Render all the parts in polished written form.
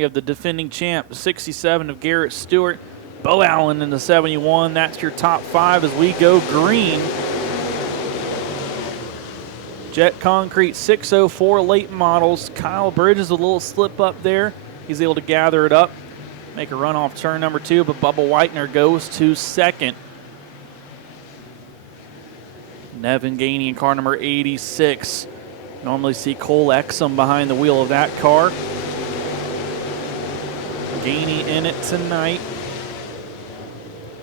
You have the defending champ, 67 of Garrett Stewart, Bo Allen in the 71. That's your top five as we go green. Jet Concrete 604 late models. Kyle Bridges with a little slip up there. He's able to gather it up, make a run off turn number 2, but Bubba Whitener goes to second. Nevin Gainey in car number 86. Normally see Cole Exum behind the wheel of that car. Gainey in it tonight.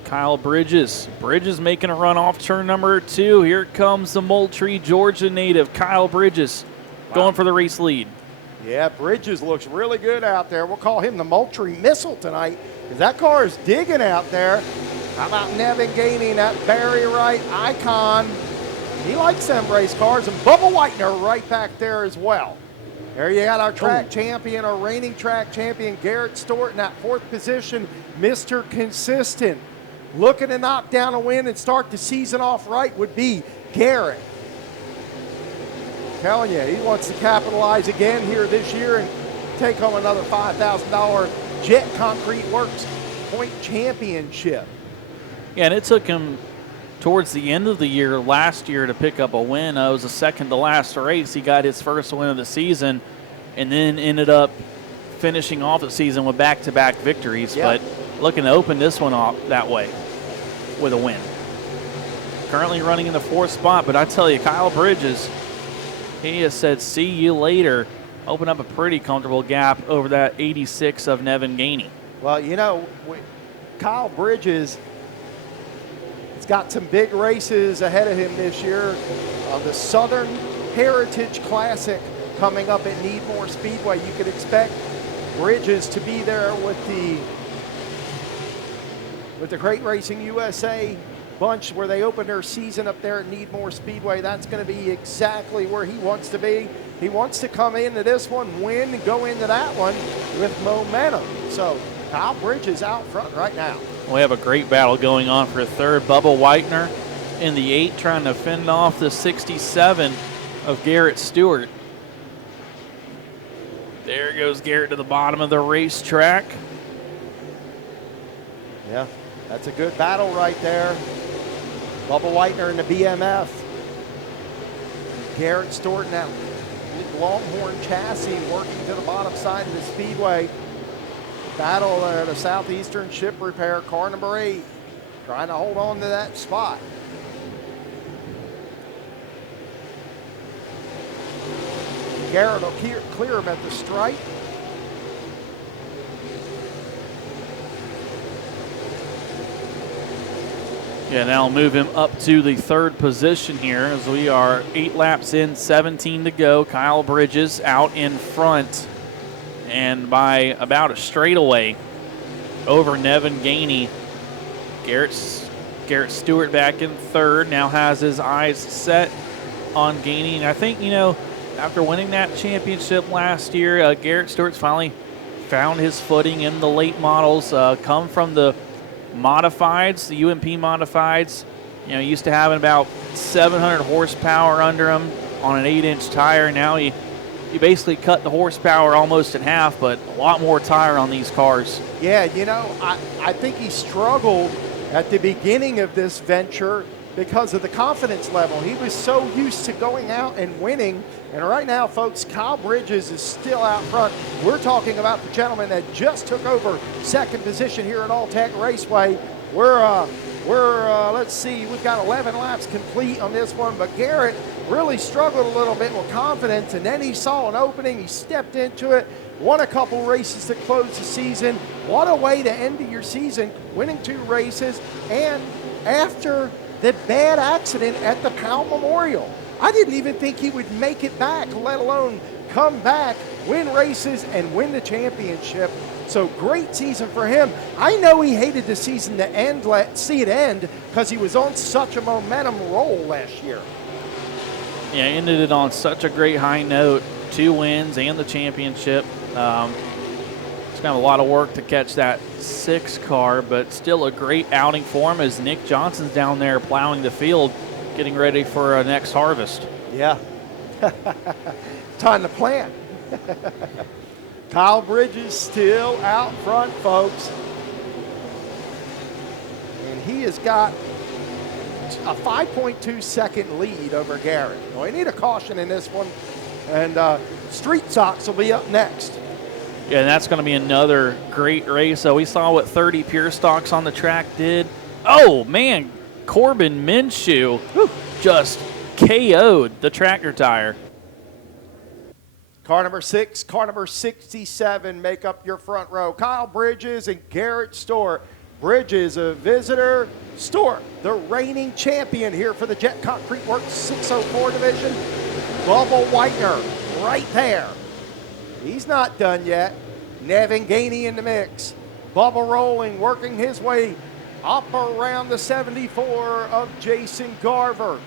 Kyle Bridges. Bridges making a run off turn number 2. Here comes the Moultrie, Georgia native, Kyle Bridges, going for the race lead. Yeah, Bridges looks really good out there. We'll call him the Moultrie Missile tonight, because that car is digging out there. How about Nevin Gainey, that Barry Wright icon? He likes them race cars, and Bubba Whitener right back there as well. There you got our track champion, our reigning track champion, Garrett Stewart in that 4th position, Mr. Consistent. Looking to knock down a win and start the season off right would be Garrett. Telling you, he wants to capitalize again here this year and take home another $5,000 Jet Concrete Works Point Championship. Yeah, and it took him towards the end of the year last year to pick up a win. It was the second to last race. He got his first win of the season and then ended up finishing off the season with back-to-back victories. Yep. But looking to open this one off that way with a win. Currently running in the 4th spot, but I tell you, Kyle Bridges, he has said see you later. Open up a pretty comfortable gap over that 86 of Nevin Gainey. Well, you know, Kyle Bridges got some big races ahead of him this year. The Southern Heritage Classic coming up at Needmore Speedway. You could expect Bridges to be there with the Great Racing USA bunch where they open their season up there at Needmore Speedway. That's going to be exactly where he wants to be. He wants to come into this one, win, and go into that one with momentum. So Kyle Bridges out front right now. We have a great battle going on for 3rd. Bubba Whitener in the 8 trying to fend off the 67 of Garrett Stewart. There goes Garrett to the bottom of the racetrack. Yeah, that's a good battle right there. Bubba Whitener in the BMF. Garrett Stewart in that Longhorn chassis working to the bottom side of the speedway. Battle at the Southeastern Ship Repair, car number 8, trying to hold on to that spot. Garrett will clear him at the stripe. Yeah, now I'll move him up to the 3rd position here as we are 8 laps in, 17 to go. Kyle Bridges out in front, and by about a straightaway over Nevin Gainey. Garrett Stewart back in 3rd, now has his eyes set on Gainey. And I think, you know, after winning that championship last year, Garrett Stewart's finally found his footing in the late models, come from the modifieds, the UMP modifieds. You know, he used to have about 700 horsepower under him on an 8-inch tire. Now he basically cut the horsepower almost in half, but a lot more tire on these cars. Yeah, you know, I think he struggled at the beginning of this venture because of the confidence level. He was so used to going out and winning. And right now, folks, Kyle Bridges is still out front. We're talking about the gentleman that just took over 2nd position here at All Tech Raceway. Let's see, we've got 11 laps complete on this one, but Garrett really struggled a little bit with confidence, and then he saw an opening, he stepped into it, won a couple races to close the season. What a way to end your season, winning 2 races, and after the bad accident at the Powell Memorial. I didn't even think he would make it back, let alone come back, win races, and win the championship. So great season for him. I know he hated the season to end, see it end, because he was on such a momentum roll last year. Yeah, ended it on such a great high note. 2 wins and the championship. It's got a lot of work to catch that 6 car, but still a great outing for him as Nick Johnson's down there plowing the field, getting ready for next harvest. Yeah. Time to plant. Kyle Bridges still out front, folks. And he has got a 5.2 second lead over Garrett. Well, we need a caution in this one. And Street Socks will be up next. Yeah, and that's going to be another great race. So we saw what 30 Pure Stocks on the track did. Oh, man, Corbin Minshew just KO'd the tractor tire. Car number 6, car number 67 make up your front row. Kyle Bridges and Garrett Stewart. Bridges, a visitor. Stewart, the reigning champion here for the Jet Concrete Works 604 division. Bubba Whitener right there. He's not done yet. Nevin Gainey in the mix. Bubba rolling, working his way up around the 74 of Jason Garver.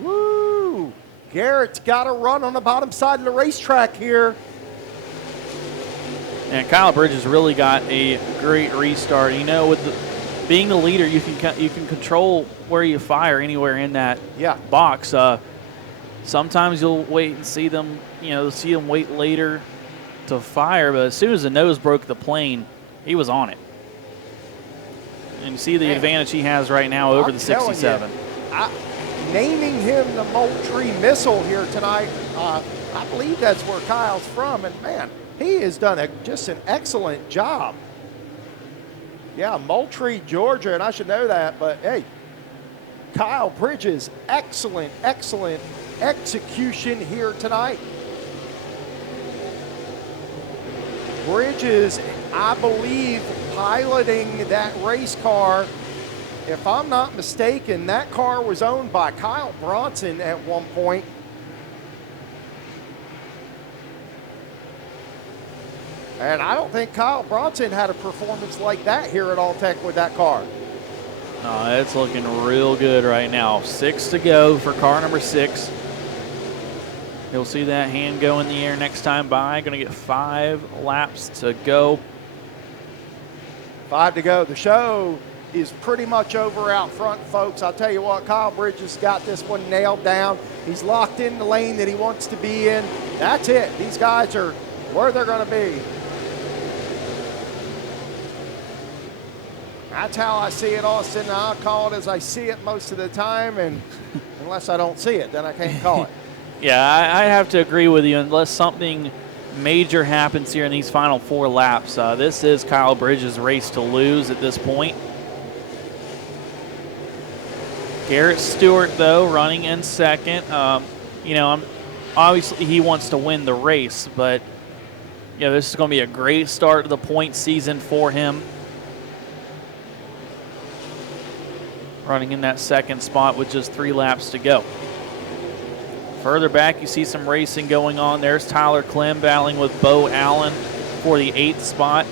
Woo! Garrett's got to run on the bottom side of the racetrack here. And Kyle Bridges really got a great restart. You know, with being the leader, you can control where you fire anywhere in that box. Sometimes you'll wait and see them, wait later to fire, but as soon as the nose broke the plane, he was on it. And you see the advantage he has right now over the 67. Naming him the Moultrie Missile here tonight, I believe that's where Kyle's from, and man, he has done just an excellent job. Yeah, Moultrie, Georgia, and I should know that, but hey, Kyle Bridges, excellent execution here tonight. Bridges, I believe, piloting that race car. If I'm not mistaken, that car was owned by Kyle Bronson at one point. And I don't think Kyle Bronson had a performance like that here at Alltech with that car. It's looking real good right now. 6 to go for car number 6. You'll see that hand go in the air next time by. Going to get 5 laps to go. 5 to go. The show is pretty much over out front, folks. I'll tell you what, Kyle Bridges got this one nailed down. He's locked in the lane that he wants to be in. That's it. These guys are where they're going to be. That's how I see it, Austin. I'll call it as I see it most of the time, and unless I don't see it, then I can't call it. Yeah, I have to agree with you. Unless something major happens here in these final 4 laps, this is Kyle Bridges' race to lose at this point. Garrett Stewart, though, running in second. Obviously he wants to win the race, but this is going to be a great start to the point season for him. Running in that second spot with just 3 laps to go. Further back, you see some racing going on. There's Tyler Clem battling with Bo Allen for the 8th spot.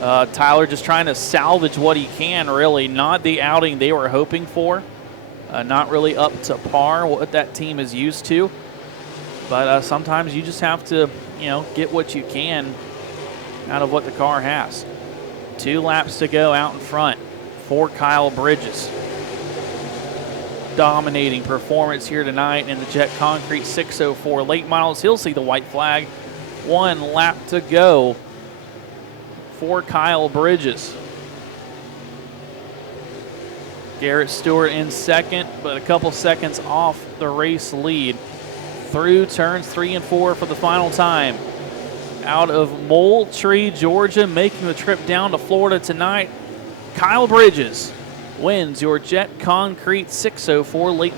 Tyler just trying to salvage what he can, really. Not the outing they were hoping for. Not really up to par what that team is used to. But sometimes you just have to, get what you can out of what the car has. 2 laps to go out in front for Kyle Bridges. Dominating performance here tonight in the Jet Concrete 604 late models. He'll see the white flag. 1 lap to go for Kyle Bridges. Garrett Stewart in second, but a couple seconds off the race lead. Through turns 3 and 4 for the final time. Out of Moultrie, Georgia, making the trip down to Florida tonight, Kyle Bridges wins your Jet Concrete 604 late